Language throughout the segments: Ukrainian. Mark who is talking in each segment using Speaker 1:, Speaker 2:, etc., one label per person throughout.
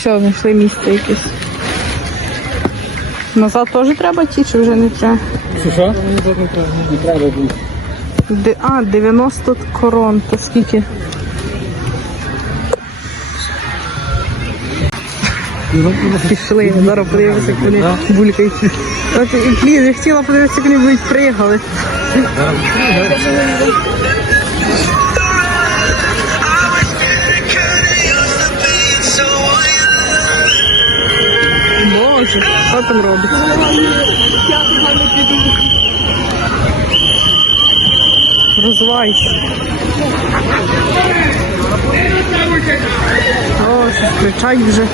Speaker 1: Все, знайшли місце якесь. Назад теж треба ті, чи вже не треба?
Speaker 2: Що? Не треба було.
Speaker 1: Де, а, 90 корон, то скільки? Пішли, зараз подивимося, як вони булькають. От, хотіла подивитися, як вони будуть пригали. Боже, що там робиться? Розвайся. О, щось кричать вже.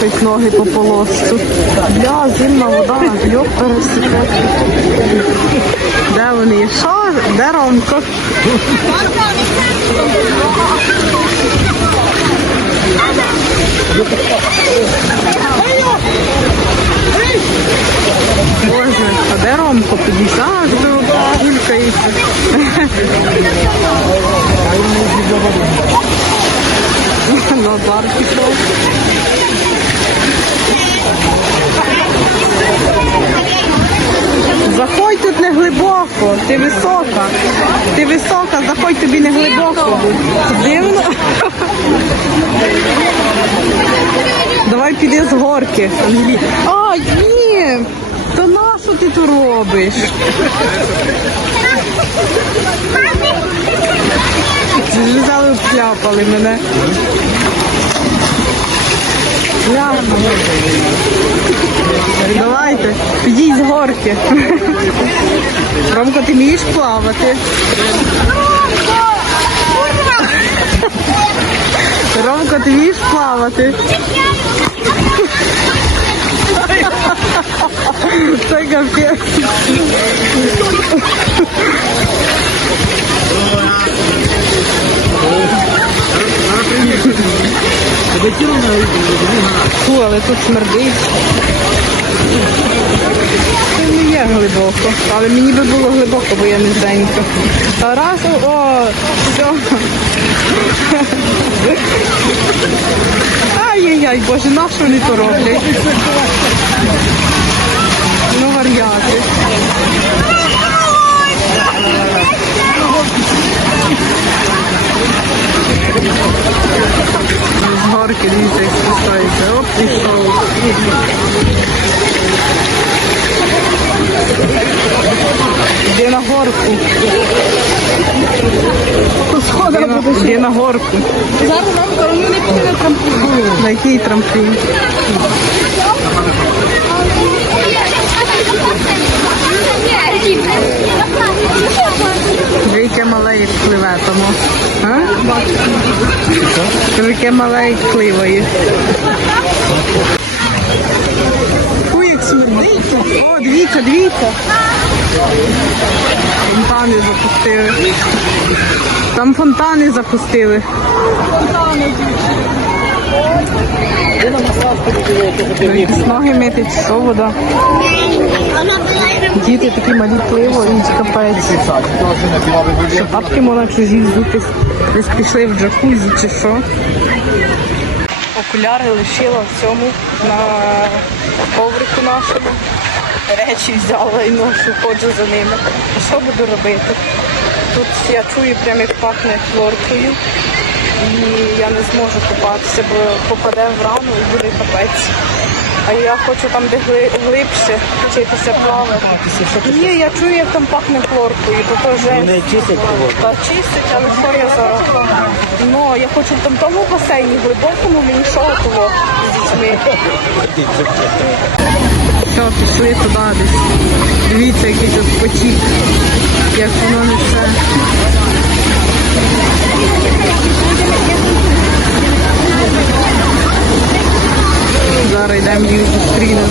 Speaker 1: Хоч ноги пополощу. Бля, зимна вода, йоп пересіка. Де вони? Що? Де Ромко? Боже, а де Ромко підійшов? А, тут гулькається. Назар пішов. Заходь тут не глибоко, ти висока. Ти висока, заходь тобі не глибоко. Дивно. Давай піди з горки. А, ні! То на що ти тут робиш? Взяли обкляпали мене. Давайте, підіть з горки. Ромко, ти вмієш плавати? Ромко, ти вмієш плавати? Це капець. Фу, але тут смердить. Це не є глибоко, але мені би було глибоко, бо я низенька. А раз, о, все. Ай-яй-яй, боже, на що вони то роблять? Ну, вар'яти. З горки, дивіться, як спускається. Оп, пішов. Іди на горку. Іди на, іди на горку.
Speaker 3: Зараз нам корону не піде на трамплін.
Speaker 1: На який трамплін? Яке мале як пливе тому. Яке мале як пливає. Фу, як смердить. О, дивіться, дивіться. Фонтани запустили. Там фонтани запустили. Якісь ноги мити, чи що вода. Діти такі малі пливо і капець. Що тапки можна чужі взути. Десь пішли в джакузі чи що. Окуляри лишила в цьому на коврику нашому. Речі взяла і ношу, ходжу за ними. Що буду робити? Тут я чую прямо як пахне хлоркою. І я не зможу купатися, бо попаде в рану і буде капець. А я хочу там, де глибше вчитися плавати. Ні, я чую, як там пахне хлоркою, то то вже
Speaker 2: Вони чистять воду?
Speaker 1: та чистить, але що я зараз? Ну, я хочу в там тому басейні глибокому, мені що того з дітьми. Все, пішли туди десь. Дивіться, який тут потік. Як воно несе. Зараз йдемо її зустрінемо.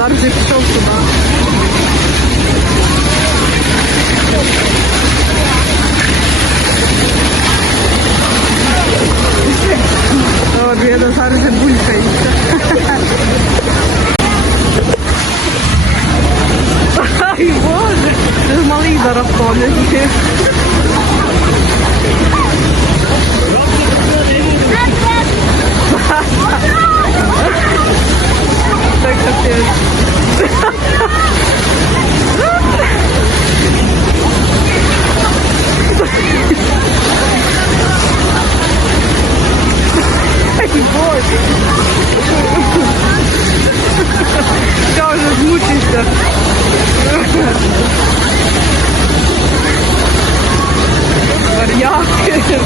Speaker 1: Назар вже пішов туди. О, біда, Назар вже булькається. Ай, Боже, це ж малий зараз тонуть. Так капець. Ай, Боже. Я вже змучився. Вар'яки. Прийти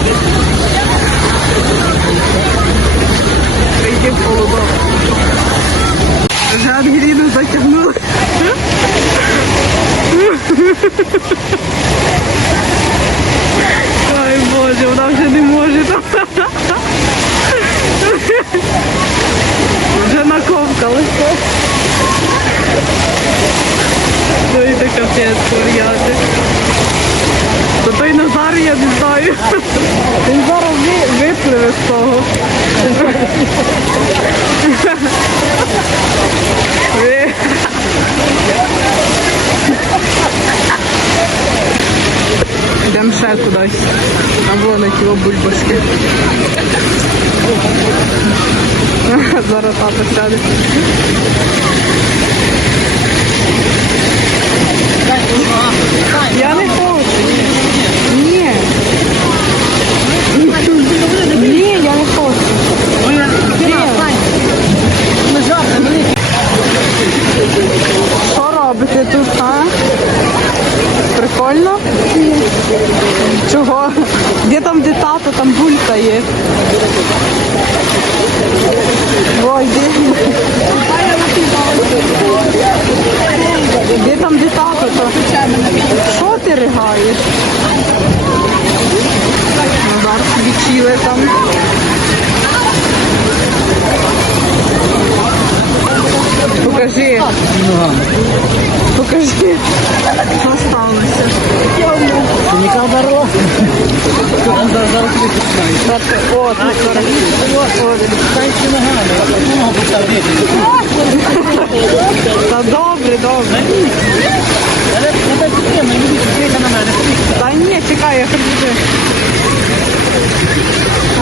Speaker 1: Та ні, чекай, я хочу.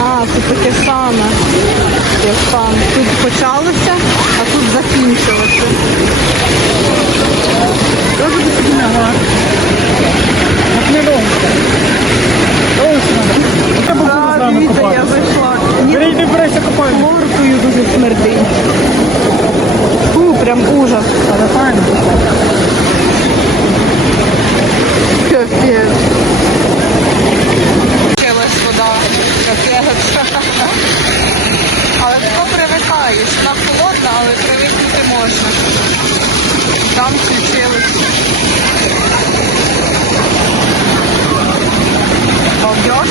Speaker 1: А, тут таке саме. Тут почалося, а тут закінчилося.
Speaker 2: Би собі нога.
Speaker 1: Так, дивіться, я зайшла. Ні,
Speaker 2: Бери, йди, берися, купаємо.
Speaker 1: хлоркою дуже смердить. Фу, прям ужас.
Speaker 2: Але файно.
Speaker 1: Капець. Чилась вода. Капець. Але хто привикаєш? Вона холодна, але привикнути можна. Там включилось. Балдеж.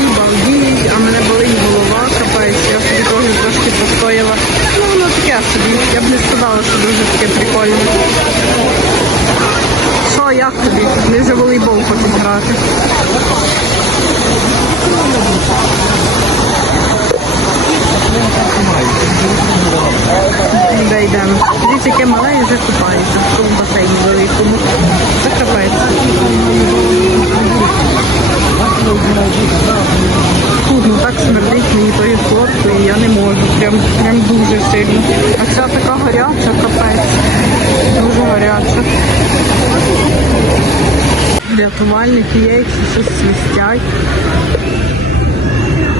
Speaker 1: І балдій, а мене болить голова, капець. Я собі трохи трошки постояла. Ну, воно таке собі. Я б не сказала, що дуже таке прикольне як тобі? Ми вже волейбол хочу грати. Де йдемо? Дивіться, яке мале і вже купається в тому басейні великому. Це капець. ну так смерть я не можу. Прям, прям дуже сильно. А ця така гаряча, капець. Дуже гаряча. Рятувальники які щось свистять.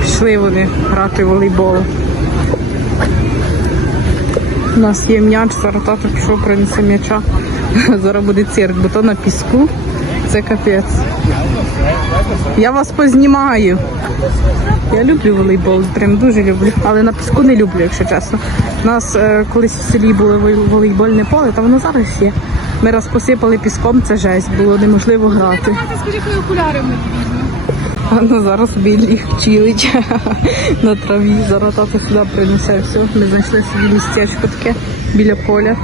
Speaker 1: Пішли вони грати в волейбол. У нас є м'яч, зараз тато пішов, принесе м'яча. Зараз буде цирк, бо то на піску. Це капець. Я вас познімаю. Я люблю волейбол, прям дуже люблю. Але на піску не люблю, якщо чесно. У нас е, колись в селі було волейбольне поле, та воно зараз є. Ми раз посипали піском, це жесть, було неможливо грати.
Speaker 3: Скажи, коли окуляри візьме.
Speaker 1: А ну зараз білі чилить на траві. Зараз тато сюди принесе все. Ми знайшли собі містечко таке біля поля.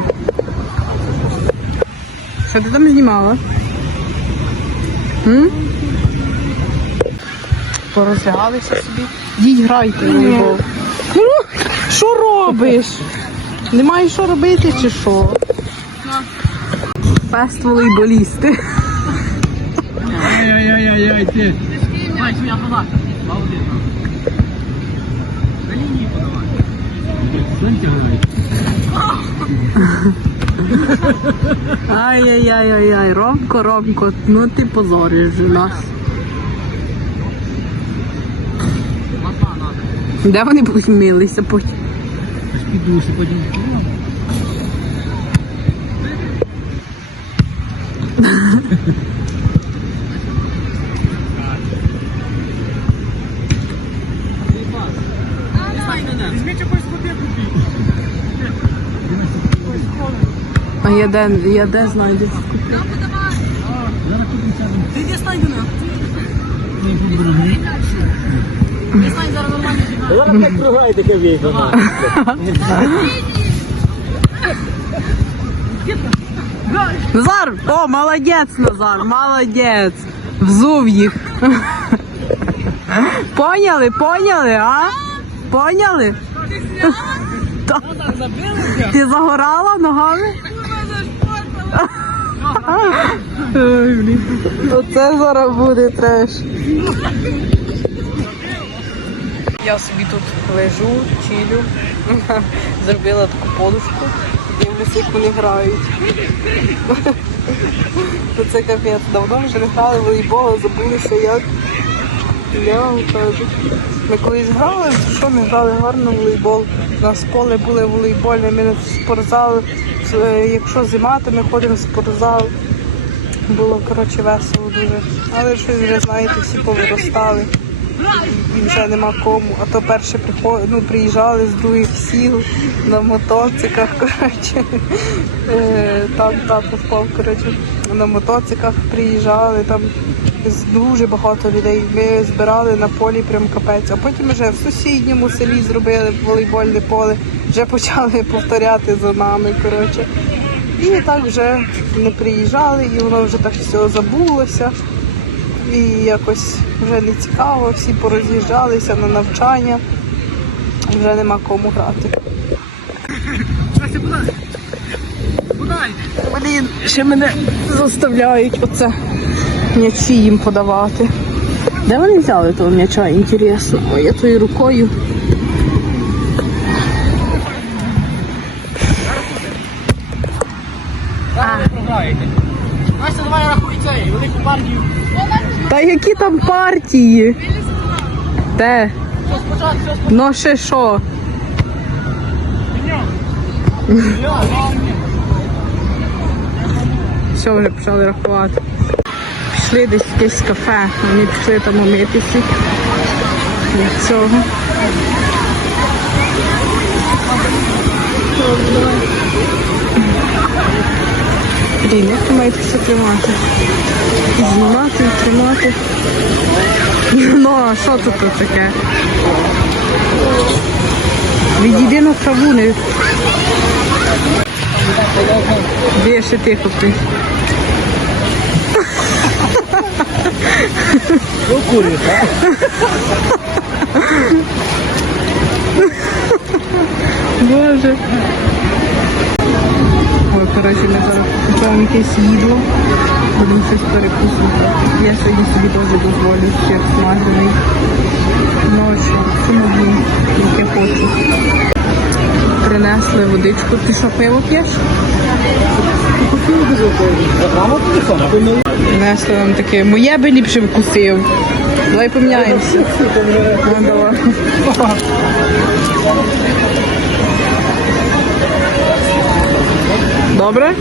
Speaker 1: Що ти там знімала? М? Порозлягалися собі. Діть грайте волейбол. Ну, Що робиш? Немає що робити чи що? Фест волейболісти.
Speaker 2: Ай-яй-яй-яй, ти. Ай, я подав. Молодець. На лінії подавай. Сонця грає.
Speaker 1: Ай-яй-яй-яй, Ромко, Ромко, ну ти позориш нас. Де вони будуть милися потім?
Speaker 2: Піду, що потім.
Speaker 1: А я де, я де знайду?
Speaker 3: Ти де
Speaker 1: Назар! О, молодець, Назар, молодець! Взув їх. Поняли, поняли, а? Поняли? Ти загорала ногами? Ой, блін. Оце зараз буде треш. Я собі тут лежу, чилю, зробила таку подушку, дивлюся, як вони грають. Це капець. Давно вже не грали в волейбол, забулися як. Я вам кажу. Ми колись грали, що ми грали гарно в волейбол. У нас поле було волейбольне, ми на спортзал. Е, Якщо зима, то ми ходимо в спортзал. Було коротше весело дуже. Але щось вже знаєте, всі повиростали. І вже нема кому. А то перше приход... ну, приїжджали з других сіл на мотоциклах. Коротше. Е, Там тато впав, коротше, на мотоциклах приїжджали, там дуже багато людей. Ми збирали на полі прям капець. А потім вже в сусідньому селі зробили волейбольне поле, вже почали повторяти за нами. Коротше. І так вже не приїжджали, і воно вже так все забулося. І якось вже не цікаво, всі пороз'їжджалися на навчання. І вже нема кому грати. Блін, ще мене заставляють оце м'ячі їм подавати. Де вони взяли того м'яча? Інтересно. Ой, я тою рукою.
Speaker 2: Програєте. Настя, давай рахуй цей, велику партію.
Speaker 1: Та які там партії? Де? Ну ще що? Все, вже почали рахувати. Пішли десь в якесь кафе, вони пішли там умитися. Від цього. Блін, як ви маєте все тримати? Знімати, тримати. Ну, а що тут тут таке? Відійди на траву, не. Де ще ти?
Speaker 2: Курі, так?
Speaker 1: Боже купила, коротше, не якесь їдло, будемо щось перекусити. Я сьогодні собі теж дозволю ще смажений ну, ночі, він? яке хочу. Принесли водичку. Ти що пиво п'єш? Принесли нам таке, моє би ліпше вкусив. Давай поміняємося. Ну, давай. Добре?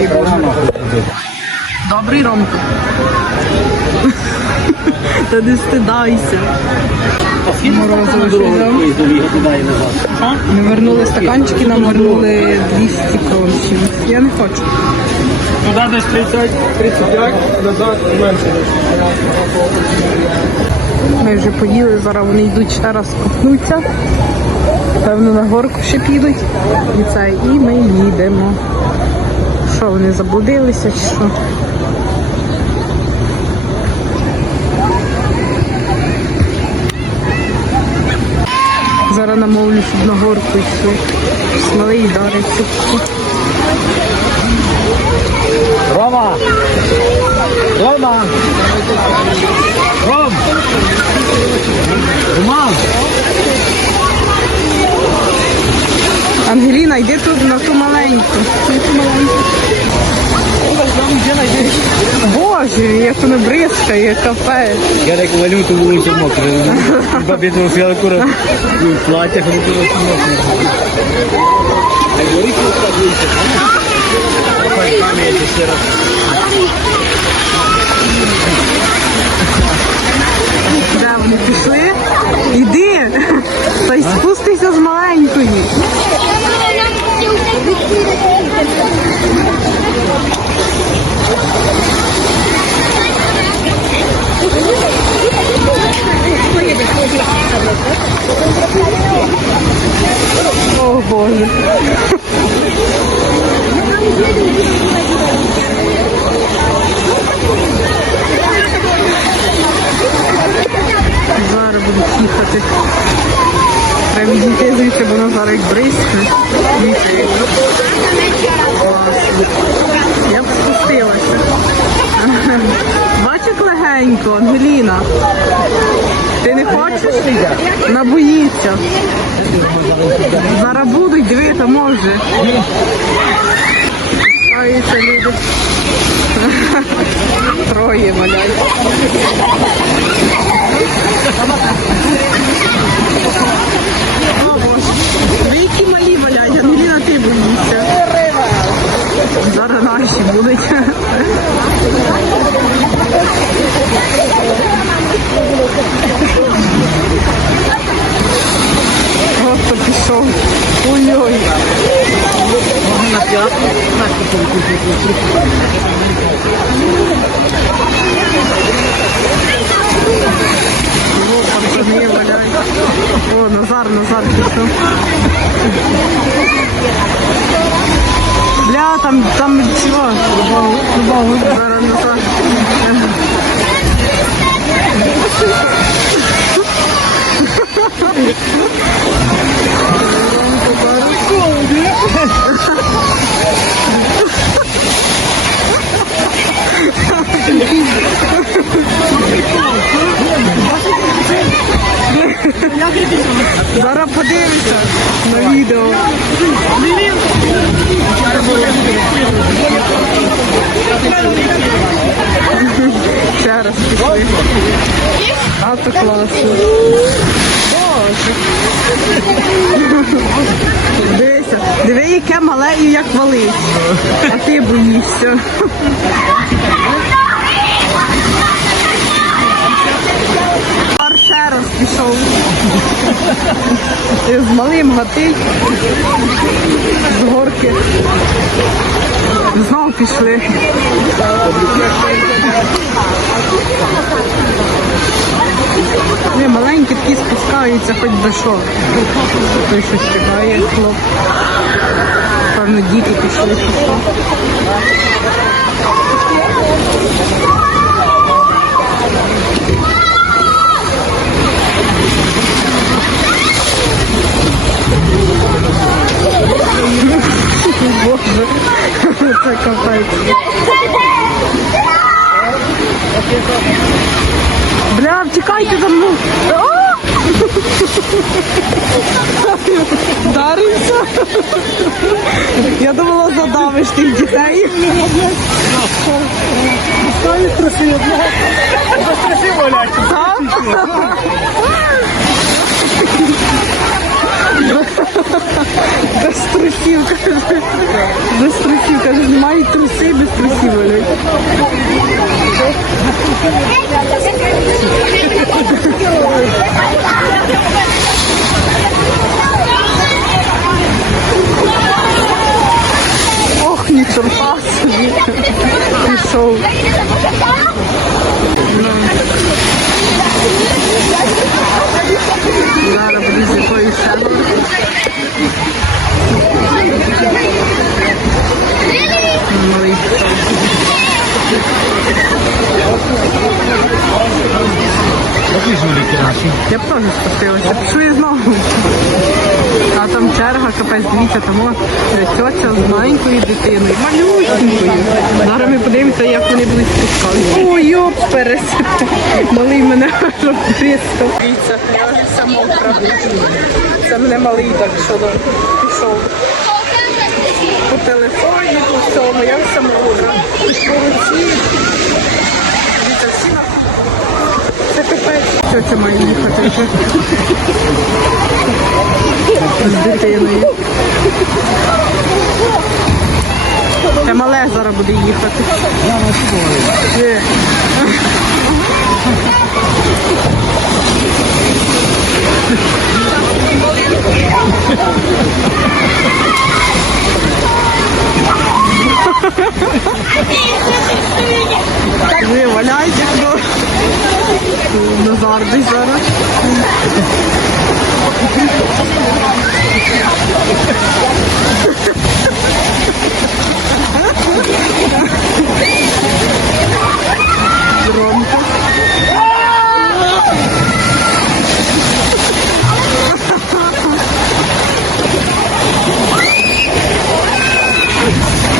Speaker 1: Заказав. Добрий Ромко. Та не стидайся. Ми вернули стаканчики, нам вернули 200 крон. Я не хочу.
Speaker 2: Туди десь 30, 35, назад менше.
Speaker 1: Ми вже поїли, зараз вони йдуть ще раз купнуться. Певно, на горку ще підуть. І це, і ми їдемо. Що, вони заблудилися чи що? Зараз намовлю, щоб на горку йшли. Смоли і дариться.
Speaker 2: Рома! Рома! Ром! Рома!
Speaker 1: Ангеліна, йди тут на ту маленьку. На ту маленьку. Боже, як воно бризкає, капець.
Speaker 2: Я так валюту вулицю мокрий. Бабі тому фіала кура в платях, а кура мокрий. А горить Пам'ять ще раз.
Speaker 1: Да, вони пішли? Іди! Та й спустися з маленької. О Боже. Зараз будуть їхати. Треба відійти звідси, бо воно зараз як бризкне. Дивіться, як класно. Я б спустилася. Бачиш як легенько, Ангеліна. Ти не хочеш? Вона боїться. Зараз будуть, дивіться, може. Каються люди. Зараз подивися на відео. Ще раз пішли. А то класно. Боже. Дивися, диви, яке мале і як валить. А ти боїшся. Пішов. З малим гатить. З горки. Знову пішли. Не, маленькі такі спускаються, хоч би що. Той щось чекає, хлоп. Певно, діти пішли. чи що. Боже, це капець. Бля, втікайте за мною. А! Дарився. Я думала, задавиш тих дітей.
Speaker 2: Ставить труси одного. Труси валять.
Speaker 1: Так? Без трусів, каже. Без трусів, каже, немає труси, без трусів валять. Ні собі. Пішов.
Speaker 2: Такі жуліки наші.
Speaker 1: Я б теж спустилася. Пішли знову. А там черга, капець, дивіться, тому маленькою дитиною, малюсенькою. Зараз ми подивимося, як вони будуть спускатися. Ой, йоп, пересипав. Малий мене розбризкав. Дивіться, я вже мокра. Це мене малий так що пішов. По телефоні, по всьому, я вся мокра. По руці. Це капець. Тьотя має їхати. З дитиною. Буде їхати. Е. Ви валяйте, хто. Назар десь зараз. Громко.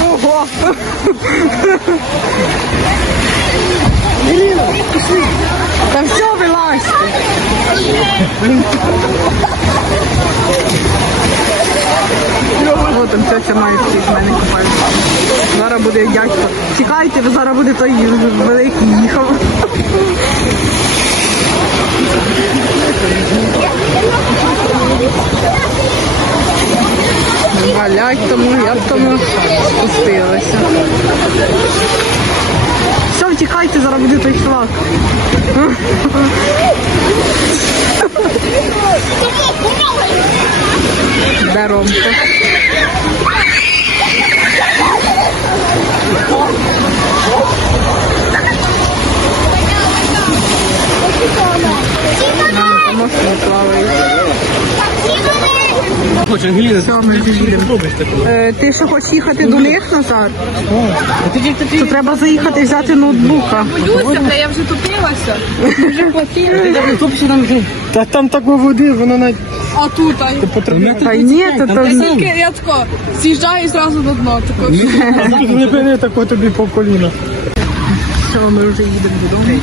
Speaker 1: Ого! Та все, вилазьте. Там тетя має всіх мене купають. Зараз буде дядько. Чекайте, бо зараз буде той великий їхав. Валять тому, я тому спустилася. Все, втікайте, зараз буде той флаг. Де Ромко? Помощник плаває.
Speaker 2: Хоч Ангеліна.
Speaker 1: Е, ти ще хочеш їхати до них назад? То треба заїхати взяти ноутбука.
Speaker 3: Боюся, та я вже тупилася. Вже платила.
Speaker 2: Та там так води, воно навіть
Speaker 3: А тут, а
Speaker 2: потрібно.
Speaker 1: Та ні, то то
Speaker 3: тільки я тако з'їжджаю і зразу до дна. Тако.
Speaker 2: Глибини тако тобі по коліна.
Speaker 1: все, ми вже їдемо додому.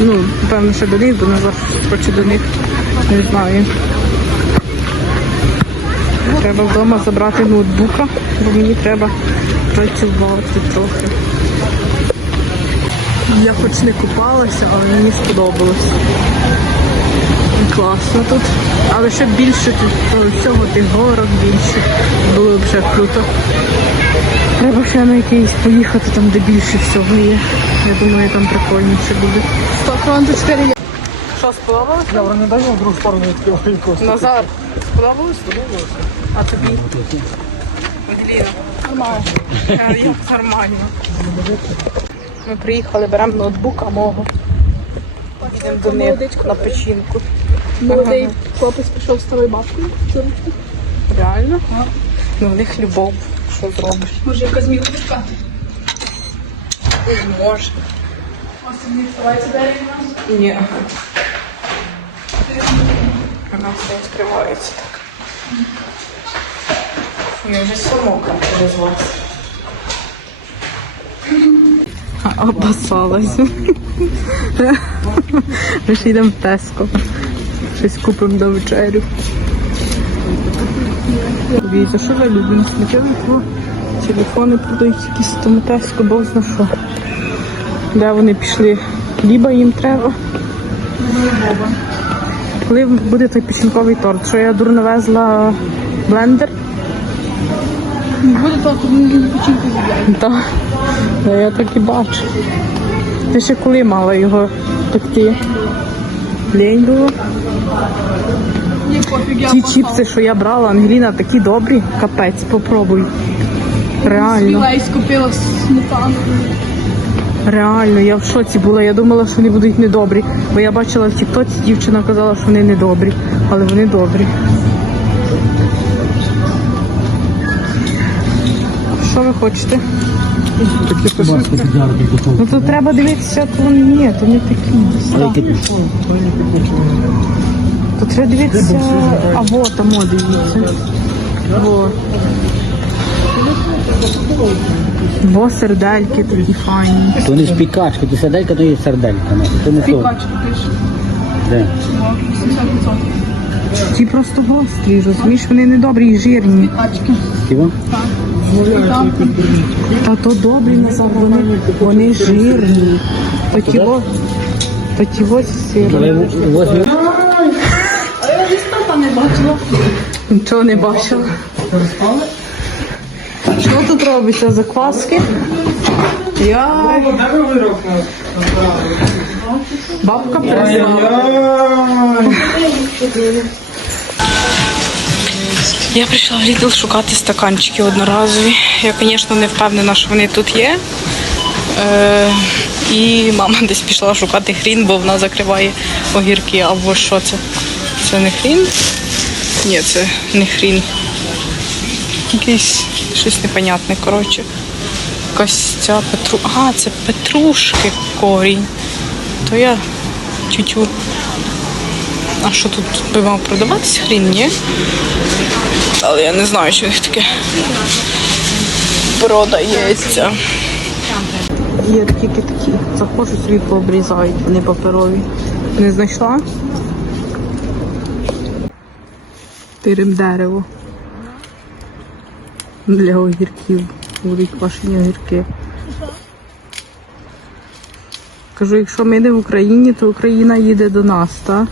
Speaker 1: Ну, напевно, ще до них, бо назад хоче до них. Не знаю. Треба вдома забрати ноутбука, бо мені треба працювати трохи. Я хоч не купалася, але мені сподобалось. Класно тут. Але ще більше тут того всього тих горок більше. Було б вже круто. Треба ще на якийсь поїхати там, де більше всього є. Я думаю, там прикольніше буде.
Speaker 3: 100 фронту 4 є.
Speaker 1: Що, сподобалось?
Speaker 2: Я вже не даю в другу сторону відкриваю
Speaker 1: Назар, сподобалось? Сподобалося. А тобі? Ангеліна.
Speaker 3: Нормально.
Speaker 1: Е, нормально. Ми приїхали, беремо ноутбука мого. Йдемо до них на печінку.
Speaker 3: Молодий хлопець пішов з старою бабкою. за ручку.
Speaker 1: Реально? Ну в них любов. Що зробиш?
Speaker 3: Може, якась міг пускати.
Speaker 1: Може.
Speaker 3: Ось не відкривається двері у нас.
Speaker 1: Ні. Вона все відкривається так. Я вже все мокра через вас. Опасалась. Ми ще йдемо в Теско. Щось купимо до вечерю. Дивіться, що за люди не сміттєві? Телефони продають якісь тому Теско, бог зна що. Де вони пішли? Хліба їм треба. Коли буде той печінковий торт? Що я дурно везла блендер?
Speaker 3: Буде так, не печінку з'їдає.
Speaker 1: Так, да, я так і бачу. Ти ще коли мала його пекти? Лень було. Ті чіпси, що я брала, Ангеліна, такі добрі. Капець, попробуй. Реально,
Speaker 3: Білейс купила сметану.
Speaker 1: Реально, я в шоці була. Я думала, що вони будуть недобрі. Бо я бачила в Тіктоці, дівчина казала, що вони недобрі, але вони добрі. Що ви хочете? Ну то треба дивитися, то ні, то не такі. То треба дивитися, а вот там о, дивіться. Во. Во сердельки такі файні.
Speaker 2: То не спікачка, то сарделька, то є сарделька. ну, То не то.
Speaker 3: Пікачка пише.
Speaker 2: Де?
Speaker 3: 80%.
Speaker 1: Ті просто гострі, розумієш, вони не добрі і жирні.
Speaker 3: Пікачки.
Speaker 2: Хіба?
Speaker 3: Там
Speaker 1: Та то добрі назад, вони, вони жирні. То тіло, то тіло
Speaker 2: Але.
Speaker 3: А я десь тата не бачила.
Speaker 1: Нічого не бачила. Тут робиться? Закваски? Я... Бабка прислала. Я прийшла в Lidl шукати стаканчики одноразові. Я, звісно, не впевнена, що вони тут є. Е, і мама десь пішла шукати хрін, бо вона закриває огірки. Або що це? Це не хрін? Ні, це не хрін. Якийсь щось непонятне, коротше. Ця петру. А, це петрушки корінь. То я тютю. А що тут би мав продаватися хрін, ні? Але я не знаю, що них таке продається. Є тільки такі. Заходжу собі пообрізають, вони паперові. Не знайшла? Тирим дерево. Для огірків. Будуть квашені огірки. Кажу, якщо ми не в Україні, то Україна їде до нас, так?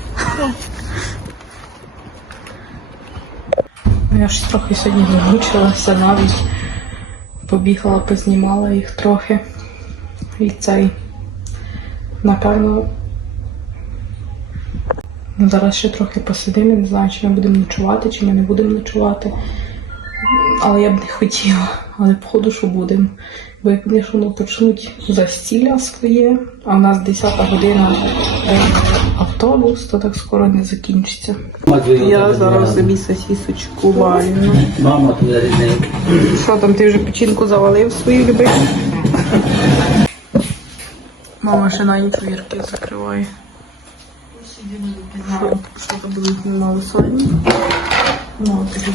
Speaker 1: Ну, Я ж трохи сьогодні замучилася навіть. Побігала, познімала їх трохи. І цей. Напевно. ну, Зараз ще трохи посидимо, не знаю, чи ми будемо ночувати, чи ми не будемо ночувати. Але я б не хотіла, але походу, що будемо. Бо як вони воно почнуть застілля своє, а в нас 10 година е, автобус, то так скоро не закінчиться. Я зараз собі сосісочку варю.
Speaker 2: Мама твоя рідненька.
Speaker 1: Що там, ти вже печінку завалив свої любимі? Мама ще на ніч вірки закриває. Що, що то будуть мало сольні? Ну, тоді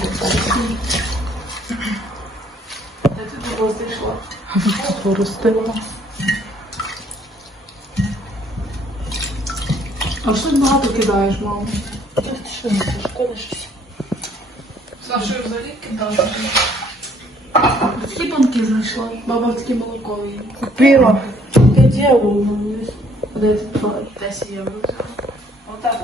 Speaker 1: ти того зайшла? Поростила. А що ти багато кидаєш, мама? Що не щось? Саша взагалі кидала.
Speaker 3: Хлібанки знайшла. Баба таке молоко її.
Speaker 1: Купила.
Speaker 3: Таке діло.
Speaker 1: Де ти
Speaker 3: 10 євро. Отак.